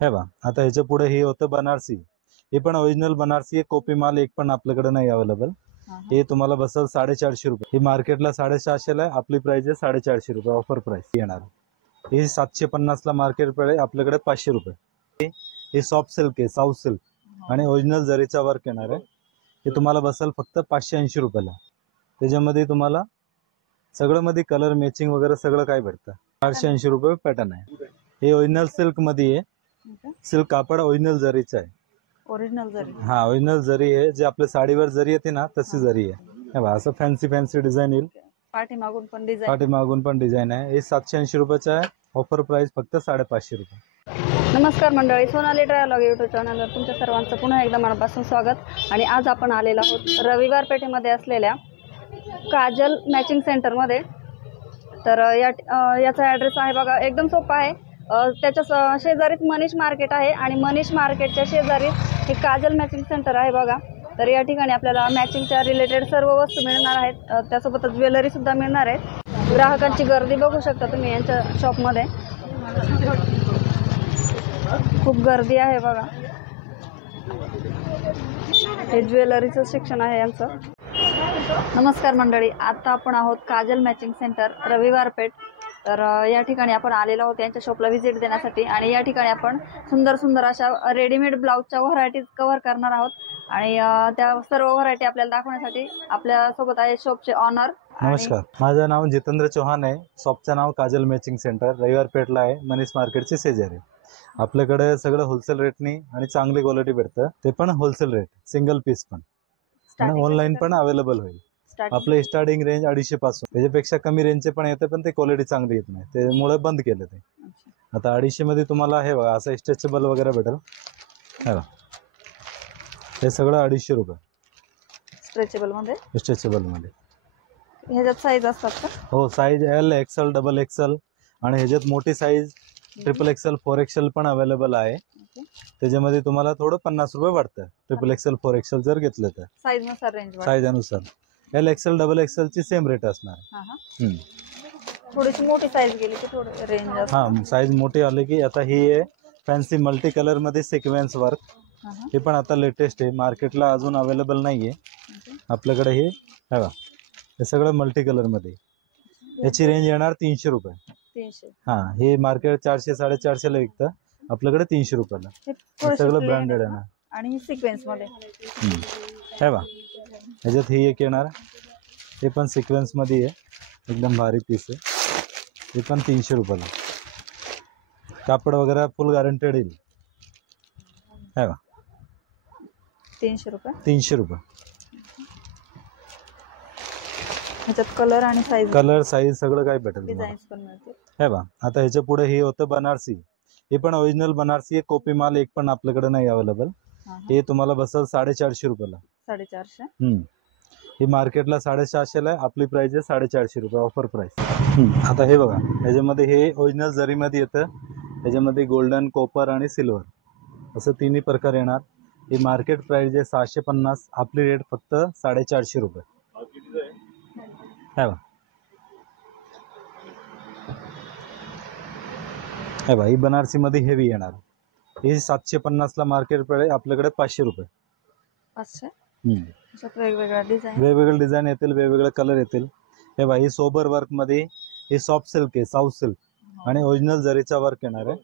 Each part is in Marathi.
हे बा आता ह्याच्या पुढे हे होतं बनारसी। हे पण ओरिजिनल बनारसी आहे, कॉपी माल एक पण आपल्याकडे नाही अवेलेबल। हे तुम्हाला बसल 450 रुपये। ही मार्केटला 750 ला आहे, आपली प्राइस आहे 450 रुपये, ऑफर प्राइस येणार। हे 750 ला मार्केट प्राइस, आपल्याकडे 500 रुपये। हे सॉफ्ट सिल्क आहे, साऊथ सिल्क आणि ओरिजिनल जरीचा वर्क येणार आहे। हे तुम्हाला बसल फक्त 580 रुपयाला। त्याच्यामध्ये तुम्हाला सगळं मध्ये कलर मॅचिंग वगैरे सगळं काय भेटतं। 480 रुपये पॅटर्न आहे। हे ओरिजिनल सिल्क मध्ये आहे, सिल्क कापड ओरिजिनल जरीचं आहे। ओरिजिनल जरी हा ओरिजिनल जरी आहे, जे आपल्या साडीवर जरी येते ना तशी जरी आहे। हे बघा असं फॅन्सी फॅन्सी डिझाइन येईल, पाठीमागून पण डिझाइन पाठीमागून पण डिझाइन आहे। हे 780 रुपयाचं आहे, ऑफर प्राइस फक्त 550 रुपये। नमस्कार मंडळी, सोनाली ट्रॅव्हलॉग यूट्यूब चॅनलवर तुमच्या सर्वांचं पुन्हा एकदा मनापासून स्वागत। आणि आज आपण आलेलो आहोत रविवार पेठेमध्ये असलेल्या काजल मॅचिंग सेंटरमध्ये। तर याचा ॲड्रेस आहे बघा, एकदम सोपा आहे। त्याच्या शेजारीच मनीष मार्केट आहे आणि मनीष मार्केटच्या शेजारीच हे काजल मॅचिंग सेंटर आहे बघा। तर या ठिकाणी आपल्याला मॅचिंगच्या रिलेटेड सर्व वस्तू मिळणार आहेत, त्यासोबतच ज्वेलरी सुद्धा मिळणार आहे। ग्राहकांची गर्दी बघू शकता तुम्ही यांच्या शॉपमध्ये, खूप गर्दी आहे बघा। हे ज्वेलरीचं सेक्शन आहे यांचं। नमस्कार मंडळी, आता आपण आहोत काजल मॅचिंग सेंटर रविवार पेठ। तर या ठिकाणी आपण आलेलो आहोत यांच्या शॉपला व्हिजिट देण्यासाठी। आणि या ठिकाणी आपण सुंदर सुंदर अशा रेडीमेड ब्लाऊजच्या व्हरायटीज कव्हर करणार आहोत आणि त्या सर्व व्हरायटी आपल्याला दाखवण्यासाठी आपल्या सोबत आहे शॉपचे ऑनर। नमस्कार, माझं नाव जितेंद्र चौहान आहे। शॉपचं नाव काजल मॅचिंग सेंटर रविवार पेठला आहे, मनीष मार्केटचे शेजारी। आपल्याकडे सगळं होलसेल रेटनी आणि चांगली क्वालिटी भेटतं, ते पण होलसेल रेट, सिंगल पीस पण आणि ऑनलाईन पण अवेलेबल होईल। आपले स्टार्टिंग रेंज 250 पासून, त्याच्यापेक्षा कमी रेंजचे पण येते, पण ते क्वालिटी चांगली येत नाही, त्यामुळे बंद केलं ते। आता 250 मध्ये तुम्हाला हे बघा असं स्ट्रेचेबल वगैरे भेटेल। हे सगळं 250 रुपये स्ट्रेचेबल मध्ये। स्ट्रेचेबल मध्ये ह्याच्यात साईज असतात का? हो, size L, XL, double XL आणि ह्याच्यात मोठी साईज ट्रिपल एक्सेल, 4 एक्सेल पण अवेलेबल आहे। त्याच्यामध्ये तुम्हाला थोडं 50 रुपये वाटतं, ट्रिपल एक्सेल 4 एक्सेल जर घेतलं तर साईज नुसार रेंज साईज अनुसार। एल एक्सेल डबल एक्सेल ची सेम रेट असणार। थोडीशी मोठी साईज गेली की थोडी रेंज असते। हा, साईज मोठी आली की आता ही आहे फॅन्सी मल्टी कलर मध्ये सिक्वेन्स वर्क। हे पण आता लेटेस्ट आहे, मार्केटला अजून अवेलेबल नाहीये आपल्याकडे। हे बघा, हे सगळं मल्टी कलर मध्ये, याची रेंज येणार 300 रुपये। 300? हा, हे मार्केट 400 450 ला विकतं, आपल्याकडे 300 रुपयाला। सगळं ब्रँडेड आहे ना। आणि सिक्वेन्स मध्ये हे बघा, ह्याच्यात ही एक येणार, हे पण सिक्वेन्स मध्ये आहे, एकदम भारी पीस आहे। हे पण 300 रुपयाला, कापड वगैरे फुल गॅरंटेड येईल। हे बघा, 300 रुपये। 300 रुपये। ह्याच्यात कलर आणि साईज, कलर साईज सगळं काय भेटेल तुम्हाला। डिझाईन्स पण मिळतील। हे बघा आता ह्याच्या पुढे हे होतं बनारसी। हे पण ओरिजिनल बनारसी आहे, कॉपी माल एक पण आपल्याकडे नाही अवेलेबल। हे तुम्हाला बसल 450 रुपयाला। 450? ही मार्केटला 750 ला आहे, आपली प्राइस आहे 450 रुपये, ऑफर प्राइस। आता हे बघा, ह्याच्यामध्ये हे ओरिजिनल जरीमध्ये येतं, ह्याच्यामध्ये गोल्डन, कॉपर आणि सिल्वर असं तिन्ही प्रकार येणार। ही मार्केट प्राइस आहे 750, आपली रेट फक्त 450 रुपये। हे बघा, हे बघा, ही बनारसी मध्ये हेवी येणार। हे 750 ला मार्केट प्राइस, आपल्याकडे 500 रुपये। 500? वेगवेगळ्या डिझाईन, वेगवेगळे डिझाईन येतील, वेगवेगळे कलर येतील। हे बघा, ही सोबर वर्क मध्ये, हे सॉफ्ट सिल्क आहे, साऊथ सिल्क आणि ओरिजिनल जरीचा वर्क येणार आहे।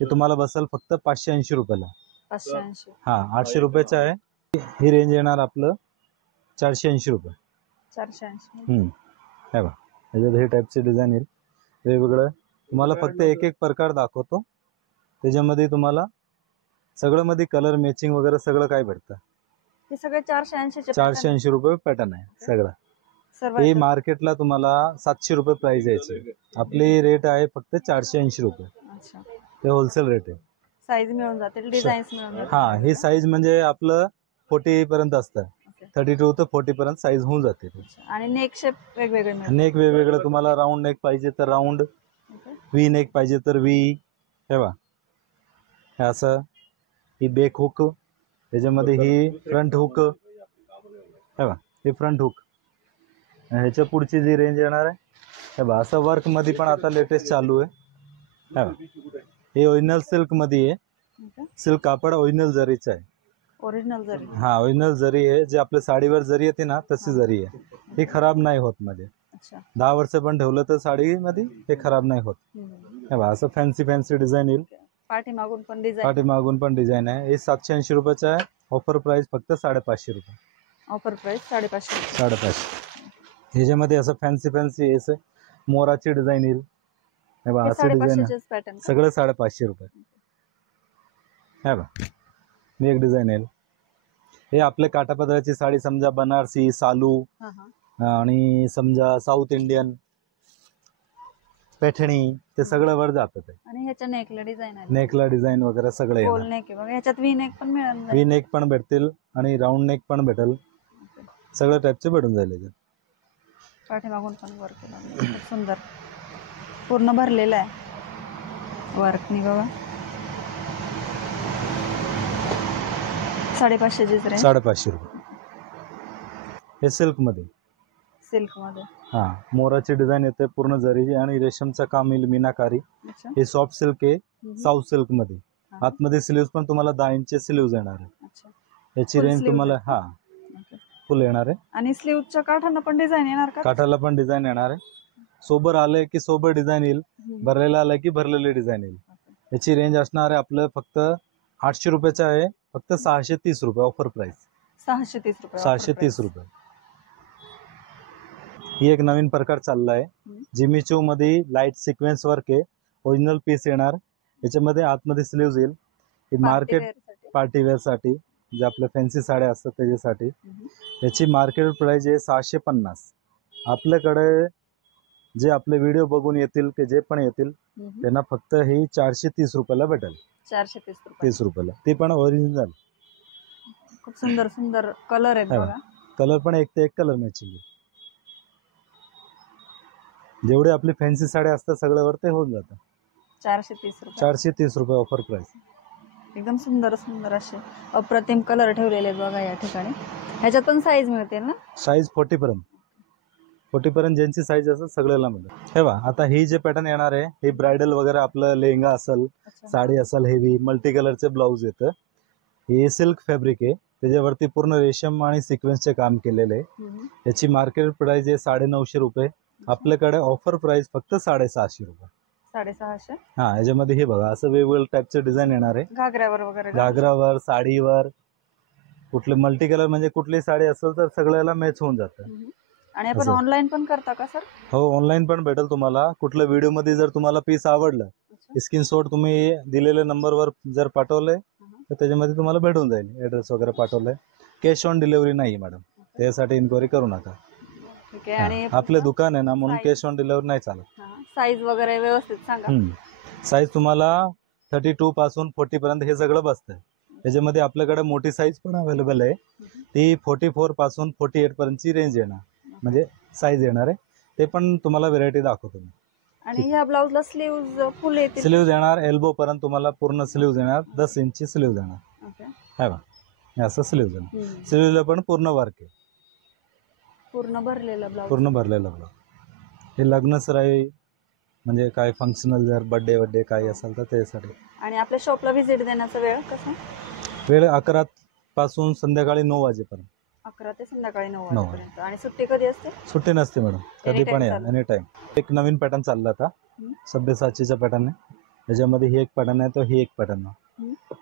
हे तुम्हाला बसल फक्त 580 रुपयाला। 580? हा, 800 रुपयाचं आहे। ही रेंज येणार आपलं 480 रुपये। 480? हे बघा, ह्याच्यात हे टाईपचे डिझाईन येईल वेगवेगळं। तुम्हाला फक्त एक एक प्रकार दाखवतो, त्याच्यामध्ये तुम्हाला सगळं मध्ये कलर मॅचिंग वगैरे सगळं काय भेटतं। हे सगळे 480? 480 रुपये पॅटर्न आहे सगळं। हे मार्केटला तुम्हाला 700 रुपये प्राइस यायची, आपली रेट आहे फक्त 480 रुपये। ते होलसेल रेट आहे। साईज मिळून जातील, डिझाईन्स मिळून जातील। हा, ही साईज म्हणजे आपलं 40 पर्यंत असतं, 32 ते 40 पर्यंत साईज होऊन जाते। आणि नेक शेप वेगवेगळे मिळतील। नेक वेगवेगळं, तुम्हाला राऊंड नेक पाहिजे तर राऊंड, व्ही नेक पाहिजे तर व्ही। हे बघा, हे असं, ही बॅक हुक, त्याच्यामध्ये ही फ्रंट हुक। हे बघा, हे फ्रंट हुक। ह्याच्या पुढची जी रेंज येणार आहे, हे बघा असं वर्क मध्ये पण आता लेटेस्ट चालू आहे। हे बघा, हे ओरिजिनल सिल्क मध्ये आहे, सिल्क कापड ओरिजिनल जरीचं आहे. ओरिजिनल जरी. हा ओरिजिनल जरी आहे, जे आपल्या साडीवर जरी येते ना तशी जरी आहे. ही खराब नाही होत मध्ये. अच्छा. 10 वर्ष पण ठेवलं तर साडीमध्ये हे खराब नाही होत. हे बघा असं फॅन्सी फॅन्सी डिझाईन येईल. पाठीमागून पण डिझाईन. पाठीमागून पण डिझाईन आहे. हे 780 रुपयाचं आहे. ऑफर प्राइस फक्त 550 रुपये. Offer price 550. 550. ह्याच्यामध्ये असं फॅन्सी फॅन्सी असं मोराची डिझाईन येईल. हे बघा असं डिझाईन पॅटर्न. सगळं 550 रुपये. हे बघा मी एक डिझाईन येईल. हे आपले काठापदराची साडी समजा बनारसी, सालू आणि समजा साऊथ इंडियन पैठणी ते सगळं वर जातं ते. आणि ह्याच्या नेकला डिझाईन आहे. नेकला डिझाईन वगैरे सगळं गोल आहे. नेक आहे बघा. ह्याच्यात वी नेक पण मिळेल. वी नेक पण भेटतील आणि राऊंड नेक पण भेटेल. सगळ्या टाईपचे भेटून जाईल याच्यात. पाठीमागून पण वर्क केलं. खूप सुंदर पूर्ण भरलेलं आहे वर्कनी बघा. 550 ची रेंज. 550 रुपये. हे सिल्क मध्ये. सिल्क मध्ये. हा मोराची डिझाईन येते पूर्ण जरीची आणि रेशमचं काम येईल मीनाकारी. हे सॉफ्ट सिल्क आहे साऊथ सिल्क मध्ये. आतमध्ये स्लीव्स पण तुम्हाला 10 इंच स्लीव्स येणार आहे. याची रेंज तुम्हाला हा फुल येणार आहे. आणि स्लीव्हच्या काठांना पण डिझाईन येणार का? काठाला पण डिझाईन येणार आहे. सोबर आलंय की सोबर डिझाईन येईल, भरलेलं आलंय की भरलेले डिझाईन येईल. याची रेंज असणार आहे आपलं फक्त 800 रुपयाचं आहे. फक्त 630 रुपये ऑफर प्राइस. 630 रुपये. 630 रुपये. ही एक नवीन प्रकार चाललाय. जिमीचू मध्ये लाईट सिक्वेन्स वर्क आहे. ओरिजिनल पीस येणार. याच्यामध्ये आतमध्ये स्लीव्स येईल. ही मार्केट पार्टी वेअर साठी जे आपल्या फॅन्सी साड्या असतात त्याच्यासाठी. याची मार्केट प्राइस आहे 650. आपल्याकडे जे आपले व्हिडिओ बघून येतील की जे पण येतील त्यांना फक्त ही 430 रुपयाला भेटेल. 430 रुपयाला. ते पण ओरिजिनल. खूप सुंदर सुंदर कलर आहेत बघा. कलर पण एक ते एक कलर मॅचिंग. जेवढे आपली फॅन्सी साड्या असतात सगळ्यावर ते होऊन जातं. 430 रुपये. 430 रुपये ऑफर प्राइस. एकदम सुंदर सुंदर असे अप्रतिम कलर ठेवलेले आहेत बघा या ठिकाणी. ह्याच्यात पण साईज मिळते ना? साईज 40 पर्यंत. 40 पर्यंत ज्यांची साईज असेल सगळ्याला मिळेल. हे बघा आता ही जे पॅटर्न येणार आहे हे ब्रायडल वगैरे आपलं लेहंगा असेल, साडी असेल, हेवी मल्टी कलरचे ब्लाऊज येतं. हे सिल्क फॅब्रिक आहे. त्याच्यावरती पूर्ण रेशम आणि सिक्वेन्सचे काम केलेले आहे. याची मार्केट प्राइस आहे 950 रुपये. आपल्याकडे ऑफर प्राइस फक्त 650 रुपये. 650. हा याच्यामध्ये हे बघा असं वेगवेगळ्या टाईपचे डिझाईन येणार आहे. घागऱ्यावर वगैरे. घागरावर, साडीवर, कुठले मल्टी कलर म्हणजे कुठली साडी असेल तर सगळ्याला मॅच होऊन जातं. आणि आपण ऑनलाईन पण करता का सर? हो ऑनलाईन पण भेटेल तुम्हाला. कुठल्या व्हिडिओ मध्ये जर तुम्हाला पीस आवडलं स्क्रीनशॉट तुम्ही दिलेल्या नंबरवर जर पाठवलंय तर त्याच्यामध्ये तुम्हाला भेटून जाईल. ऍड्रेस वगैरे पाठवलंय. कॅश ऑन डिलिव्हरी नाही मॅडम. त्यासाठी इन्क्वायरी करू नका. ठीक आहे. आणि आपले दुकान आहे ना म्हणून कॅश ऑन डिलिव्हरी नाही चालत. साईज वगैरे व्यवस्थित सांगा. साईज तुम्हाला 32 पासून 40 पर्यंत हे सगळं बसतंय. त्याच्यामध्ये आपल्याकडे मोठी साईज पण अवेलेबल आहे. ती 44 पासून 48 पर्यंतची रेंज येणार म्हणजे साईज येणार आहे. ते पण तुम्हाला व्हेरायटी दाखवतो मी. आणि ह्या ब्लाउजला स्लीव्ज फुल येतील. स्लीव्ज येणार एल्बो पर्यंत तुम्हाला पूर्ण स्लीव्ज येणार. 10 इंची स्लीव्ज येणार. है बा असं स्लीव्ज येणार. स्लीव्जला पण पूर्ण वर्क आहे. पूर्ण भरलेला ब्लाउज. पूर्ण भरलेला ब्लाउज. हे लग्न सराई म्हणजे काय फंक्शनल जर बर्थडे काही असेल तर त्यासाठी. आणि आपल्या शॉपला व्हिजिट देण्याचा वेळ कसा? वेळ 11 पासून संध्याकाळी 9 वाजेपर्यंत. 11 ते संध्याकाळी 9 वाजेपर्यंत. आणि सुट्टी कधी असते? सुट्टी नसते मॅडम. कधी पण या एनी टाइम. एक नवीन पॅटर्न चालला आता सभ्यसाचीचा पॅटर्न आहे. त्याच्यामध्ये ही एक पॅटर्न आहे तर ही एक पॅटर्न आहे.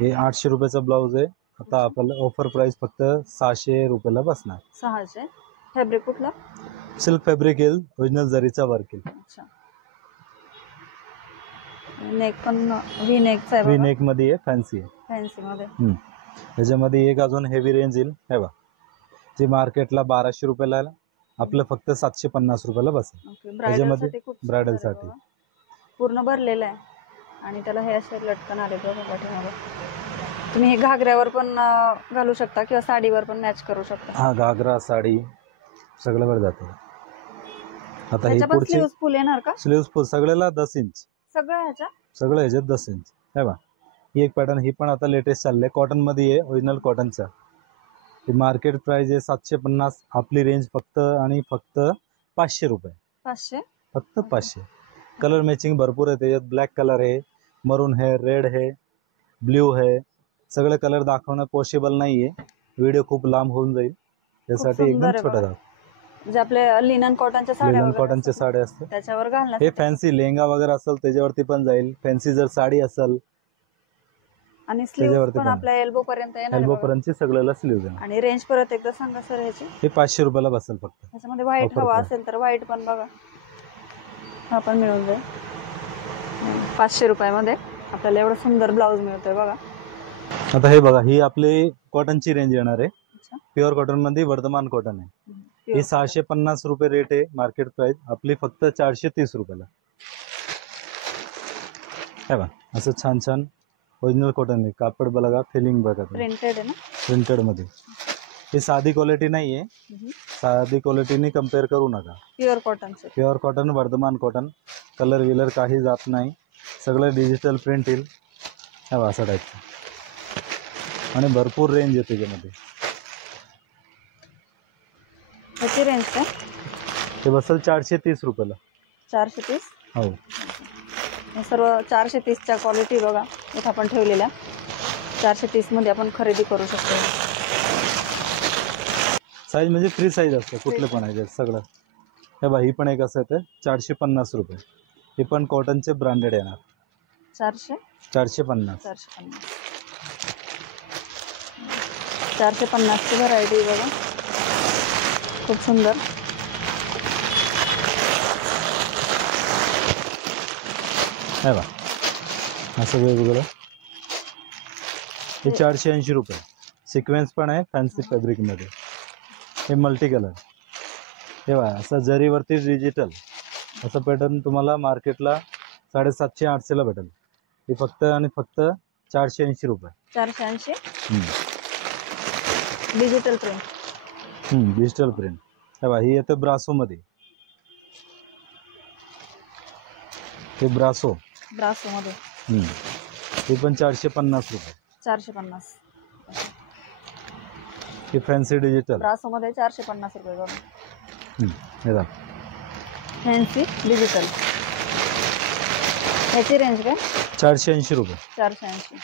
हे 800 रुपयाचा ब्लाऊज आहे. आता आपल्याला ऑफर प्राइस फक्त 600 रुपयाला बसणार. 600. फॅब्रिक कुठला? सिल्क फॅब्रिक येईल. ओरिजिनल जरीचा वर्क येईल. अच्छा. नेक पण व्ही नेकचा आहे. व्ही नेक मध्ये आहे. फॅन्सी आहे. फॅन्सी मध्ये. त्याच्यामध्ये एक अजून हेवी रेंज येईल. हे बघा जी मार्केटला 1200 रुपयाला आहे आपलं फक्त 750 रुपयाला बसेल. त्याच्यामध्ये ब्रायडल साठी पूर्ण भरलेलं आहे. आणि त्याला हे असे लटकन आले बघा पाठीमागे. तुम्ही हे घागऱ्यावर पण घालू शकता किंवा साडीवर पण मॅच करू शकता. हा घागरा साडी सगळ्यावर जातो. आता ही पुढची फुल येणार का? स्लीव्स फुल सगळ्याला 10 इंच. सगळं ह्याच्यात 10 इंच. हे बा ही एक पॅटर्न. ही पण आता लेटेस्ट चाललंय. कॉटन मध्ये आहे. ओरिजिनल कॉटनचा. ही मार्केट प्राइस आहे 750. आपली रेंज फक्त आणि फक्त 500 रुपये. 500. फक्त 500. कलर मॅचिंग भरपूर आहे त्याच्यात. ब्लॅक कलर आहे, मरून है, रेड है, ब्ल्यू है, सगळे कलर दाखवणं पॉसिबल नाहीये, व्हिडिओ खूप लांब होऊन जाईल, त्यासाठी सुंदर एकदम आहे छोटा बघा. दाखव. जे आपले लिनन कॉटनच्या साड्या लिनन वगैरे कॉटनचे असतात ना, साडे असते, त्याच्यावर हे घालण्यासाठी. फॅन्सी लेहंगा वगैरे असेल त्याच्यावरती पण जाईल, फॅन्सी जर साडी असेल आणि स्लीव्ह त्याच्यावरती पण पण. आपल्या एल्बो पर्यंत येणार आहे एल्बो बघा. पर्यंतची सगळ्याला स्लीव्ह आहे. आणि रेंज परत एकदा सांगा सर ह्याची. हे 500 रुपयाला बसेल फक्त. त्याच्यामध्ये व्हाईट Offer हवा price. असेल तर व्हाईट पण बघा, हा पण मिळून जाईल. 500 रुपयामध्ये आपल्याला एवढं सुंदर ब्लाऊज मिळतोय बघा. आता हे बघा, ही आपली कॉटनची रेंज येणार आहे. अच्छा. प्युअर कॉटन मध्ये वर्धमान कॉटन आहे. Pure ही 650 रुपये रेट आहे मार्केट प्राइस, आपली फक्त 430 रुपयाला. हे बघा, असं छान छान ओरिजिनल कॉटन आहे. कापड बघा, फिलिंग बघा, प्रिंटेड आहे ना. प्रिंटेड मध्ये. ही साधी क्वालिटी नाहीये, साधी क्वालिटीने कम्पेअर करू नका. प्युअर कॉटनचे. Pure cotton, Vardhman cotton, colour विलर काही जात नाही, सगळं डिजिटल प्रिंट येईल. हे बघा, असं टाईपचं, आणि भरपूर रेंज आहे त्याच्यामध्ये. ह्याची रेंज काय? ते बसेल 430 रुपयाला. 430. हो. हे सर्व 430च्या क्वालिटी बघा इथं आपण ठेवलेल्या. 430 मध्ये आपण खरेदी करू शकतो. साईज म्हणजे फ्री साईज असतं, कुठले पण आहे सगळं. हे बघा, ही पण एक असं येतं 450 रुपये. हे पण कॉटनचे ब्रँडेड येणार. 450. 450ची व्हरायटी बघा, खूप सुंदर. हे बघा, असं वेगवेगळं. हे 480 रुपये. सिक्वेन्स पण आहे फॅन्सी फॅब्रिकमध्ये. हे मल्टी कलर. हे बघा, असं जरीवरती डिजिटल असं पॅटर्न तुम्हाला मार्केटला 750-800 ला भेटेल. हे फक्त आणि फक्त 480 रुपये. 480. Digital print. Digital print. हे बघा, ही येतं ब्रासोमध्ये. हे ब्रासो मध्ये. हे पण 450 रुपये. 450. हे फॅन्सी डिजिटल. ब्रासो मध्ये 450 रुपये बघा. हे बघा, फॅन्सी डिजिटल. ह्याची रेंज काय? 480 रुपये. 480.